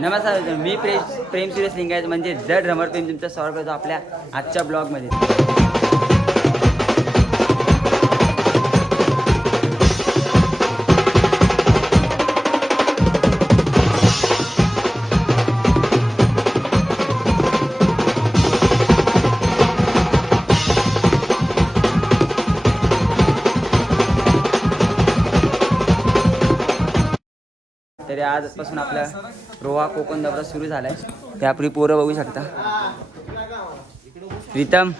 नमस्कार, मी प्रेम सुरेश लिंगायत म्हणजे the drummer प्रेम तुमचं स्वागत करतो आपल्या आजच्या ब्लॉगमध्ये. तरी आजपासून आपला रोहा कोकण दौरा सुरू झालाय. ते आपली पोरं बघू शकता. प्रीतम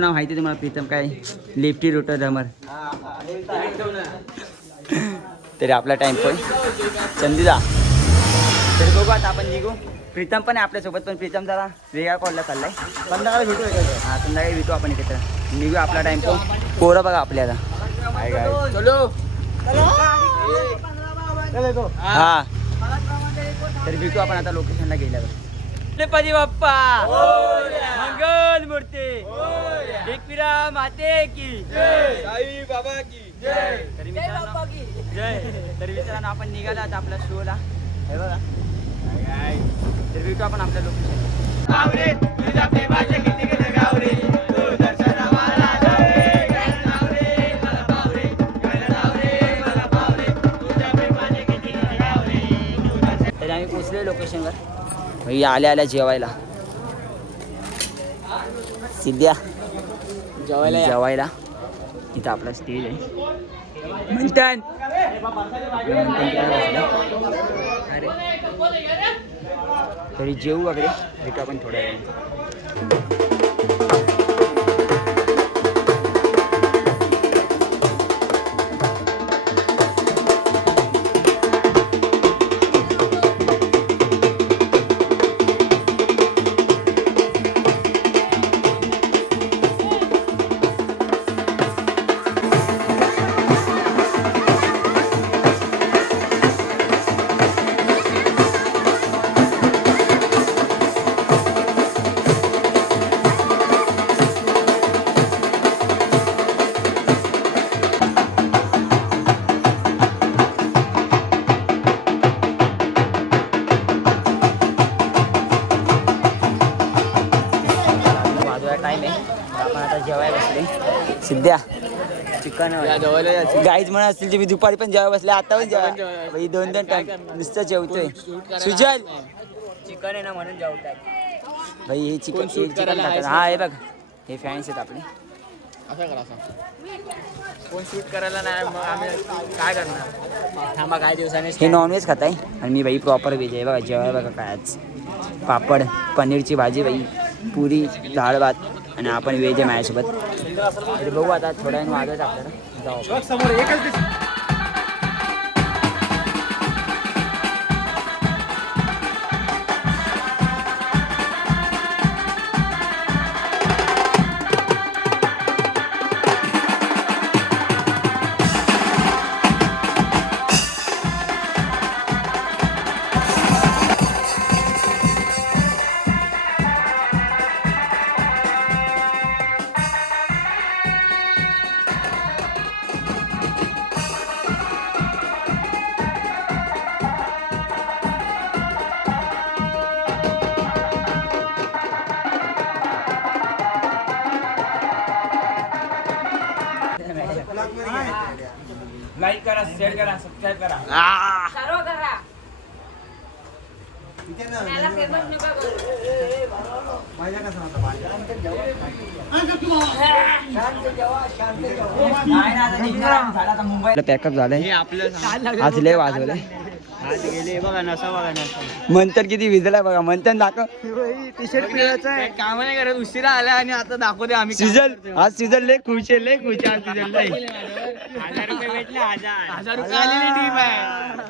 नाव माहिती तुम्हाला? प्रीतम काय लेफ्टी रोटर ड्रमर. तरी आपला टाइम पण चंदीदा. तरी बघू आता आपण निघू. प्रीतम पण आहे आपल्यासोबत, पण प्रीतम जरा वेगळ्या कॉलला चाललाय. संध्याकाळी भेटू. हां, संध्याकाळी भेटू आपण इकडे. निघू आपला टाइम पण. पोरं बघा आपल्याला. हा, तरी भेटू आपण आता लोकेशनला गेल्यावर. गणपती बाप्पा मंगल मूर्ती एकविरा माते की जय, साई बाबा की जय, तरी मित्रांनो जय. तरी मित्रांनो आपण निघाला आता आपल्या शोला. हे बघा, तरी भेटू आपण आपल्या लोकेशनला. आम्ही पोचलोय लोकेशनवर. आल्या जेवायला. सिद्ध्या जेवायला इथं आपला स्टेज आहे. मंथन तरी जेवू वगैरे भेटू आपण थोड्या वेळाने. सिद्ध्या चिकन गाईज म्हणत असतील जे मी दुपारी पण जेव्हा बसले, आता पण जेव्हा 2 टाइम नुसतं जेवतोय. सुजल चिकन आहे ना म्हणून जेवताय भाई. हे चिकन खातात. हा हे बघ, हे फॅन्स आहेत आपले. असं करा, कोण शूट करायला नाही मग आम्ही काय करणार. थांबा काही दिवसांनी. हे नॉनव्हेज खाताय आणि मी बाई प्रॉपर व्हेज आहे. बघा जेवाय बघा काय आज पापड, पनीरची भाजी, बाई पुरी, डाळ भात आणि आपण व्हेज आहे माझ्यासोबत. तरी बघू आता थोड्या वेळ वाजत आपल्याला जाऊ. समोर एकच लाईक करा, शेअर करा, सबस्क्राईब करा. सर्व करा. मुंबईला पॅकअप झालंय. आज लय वाजवलंय. आज गेले बघा नसा बघा नसा. मंथन किती विजलाय बघा. मंथन दाखव. टी शर्ट पिळायचं आहे. काम नाही करत, उशिरा आला आणि आता दाखवते आम्ही. सिजल आज सिजल लय खुश आहे, लय खुश आहे आज सिजल. 1000 रुपये भेटले. 1000 रुपये आलेली टीम आहे.